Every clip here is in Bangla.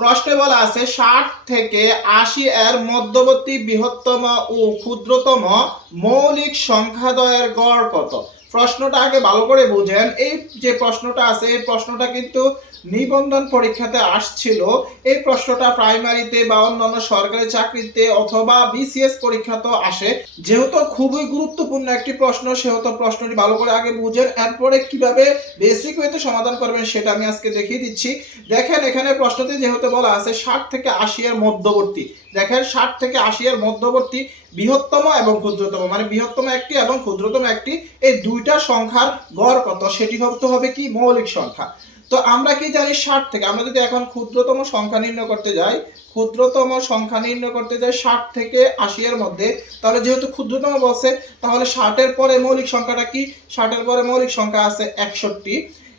প্রশ্নে বলা আছে ষাট থেকে আশি এর মধ্যবর্তী বৃহত্তম ও ক্ষুদ্রতম মৌলিক সংখ্যাদয়ের গড় কত? প্রশ্নটা আগে ভালো করে বুঝেন। এই যে প্রশ্নটা আছে, এই প্রশ্নটা কিন্তু নিবন্ধন পরীক্ষাতে আসছিল। এই প্রশ্নটা প্রাইমারিতে বা অন্যান্য সরকারি চাকরিতে অথবা বিসিএস পরীক্ষাতেও আসে। যেহেতু খুবই গুরুত্বপূর্ণ একটি প্রশ্ন, সেহেতু প্রশ্নটি ভালো করে আগে বুঝেন, এরপরে কীভাবে বেসিক ওয়েতে সমাধান করবেন সেটা আমি আজকে দেখিয়ে দিচ্ছি। দেখেন এখানে প্রশ্নতে যেহেতু বলা আছে, ষাট থেকে আশি এর মধ্যবর্তী। দেখেন ষাট থেকে আশি এর মধ্যবর্তী বৃহত্তম এবং ক্ষুদ্রতম। মানে বৃহত্তম একটি এবং ক্ষুদ্রতম একটি, এই দুইটা সংখ্যার গড় কত? সেটি হতে হবে কি? মৌলিক সংখ্যা। তো আমরা কি জানি ষাট থেকে, আমরা যদি এখন ক্ষুদ্রতম সংখ্যা নির্ণয় করতে যাই, ক্ষুদ্রতম সংখ্যা নির্ণয় করতে যাই ষাট থেকে আশি এর মধ্যে, তাহলে যেহেতু ক্ষুদ্রতম বসে তাহলে ষাটের পরে মৌলিক সংখ্যাটা কি? ষাটের পরে মৌলিক সংখ্যা আছে একষট্টি।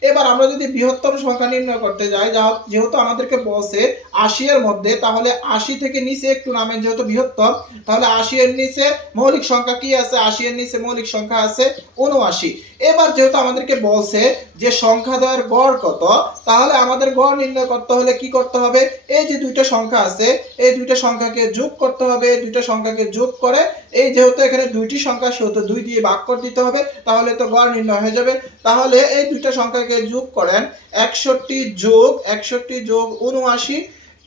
এবার আমরা যদি বৃহত্তম সংখ্যা নির্ণয় করতে যাই যেহেতু আমাদেরকে বলছে আশি এর মধ্যে, তাহলে আশি থেকে নিচে একটু নামেন যেহেতু বৃহত্তম তাহলে আশি এর নিচে মৌলিক সংখ্যা কি আছে? আশি এর নিচে মৌলিক সংখ্যা আছে উনআশি এবার যেহেতু আমাদেরকে বলছে যে সংখ্যা দেওয়ার গড় কত, তাহলে আমাদের গড় নির্ণয় করতে হলে কি করতে হবে? এই যে দুইটা সংখ্যা আছে, এই দুইটা সংখ্যাকে যোগ করতে হবে, এই দুইটা সংখ্যাকে যোগ করে, এই যেহেতু এখানে দুইটি সংখ্যা, সেহেতু দুই দিয়ে ভাগ করে দিতে হবে, তাহলে তো গড় নির্ণয় হয়ে যাবে। তাহলে এই দুইটা সংখ্যাকে যোগ করেন একষট্টি যোগ একষট্টি যোগ উনআশি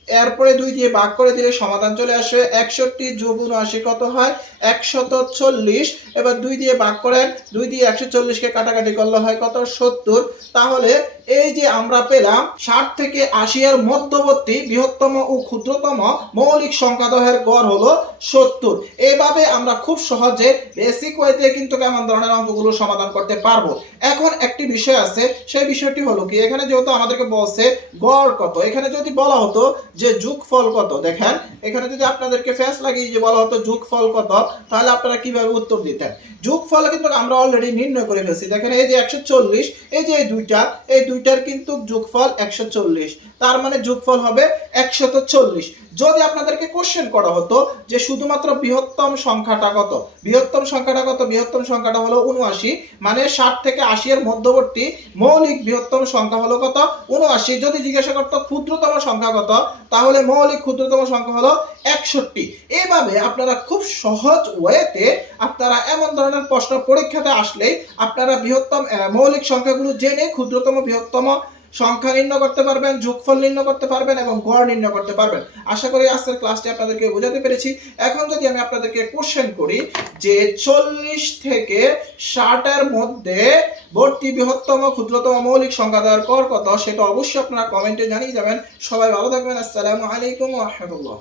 এরপরে দুই দিয়ে ভাগ করে দিলে সমাধান চলে আসবে একষট্টি যোগ উনআশি কত হয়? একশত চল্লিশ এবার দুই দিয়ে ভাগ করেন, দুই দিয়ে একশো চল্লিশকে কাটাকাটি করলে হয় কত? সত্তর। তাহলে এই যে আমরা পেলাম ষাট থেকে আশি এর মধ্যবর্তী বৃহত্তম ও ক্ষুদ্রতম মৌলিক সংখ্যাদহের গড় হলো সত্তর। এভাবে আমরা খুব সহজে বেসিক ওয়েতে কিন্তু কেমন ধরনের অঙ্কগুলো সমাধান করতে পারব? এখন একটি বিষয় আছে, সেই বিষয়টি হলো কি? এখানে যেহেতু আমাদেরকে বলছে গড় কত, এখানে যদি বলা হতো যে যোগফল কত? দেখেন, এখানে যদি আপনাদেরকে ফেস লাগিয়ে যে বলা হতো যোগফল কত, তাহলে আপনারা কীভাবে উত্তর দিতেন? যোগফল কিন্তু আমরা অলরেডি নির্ণয় করে ফেলছি। দেখেন, এই যে একশো চল্লিশ, এই যে এই দুইটা, এই দুইটার কিন্তু যোগফল একশো চল্লিশ। তার মানে যোগফল হবে একশত চল্লিশ। যদি আপনাদেরকে কোশ্চেন করা হতো যে শুধুমাত্র বৃহত্তম সংখ্যাটা কত? বৃহত্তম সংখ্যাটা কত? বৃহত্তম সংখ্যাটা হলো উনআশি মানে ষাট থেকে আশি এর মধ্যবর্তী মৌলিক বৃহত্তম সংখ্যা হলো কত? উনআশি যদি জিজ্ঞাসা করতো ক্ষুদ্রতম সংখ্যা কত? তাহলে মৌলিক ক্ষুদ্রতম সংখ্যা হলো একষট্টি। এইভাবে আপনারা খুব সহজ ওয়েতে আপনারা এমন ধরনের প্রশ্ন পরীক্ষাতে আসলেই আপনারা বৃহত্তম মৌলিক সংখ্যাগুলো জেনে ক্ষুদ্রতম, বৃহত্তম সংখ্যা নির্ণয় করতে পারবেন, যোগফল নির্ণয় করতে পারবেন এবং গড় নির্ণয় করতে পারবেন। আশা করি আজকের ক্লাসটি আপনাদেরকে বোঝাতে পেরেছি। এখন যদি আমি আপনাদেরকে কোশ্চেন করি যে চল্লিশ থেকে ষাটের মধ্যে ভর্তি বৃহত্তম, ক্ষুদ্রতম মৌলিক সংখ্যা দেওয়ার পর কত, সেটা অবশ্যই আপনারা কমেন্টে জানিয়ে যাবেন। সবাই ভালো থাকবেন। আসসালামু আলাইকুম রহমতুল্লাহ।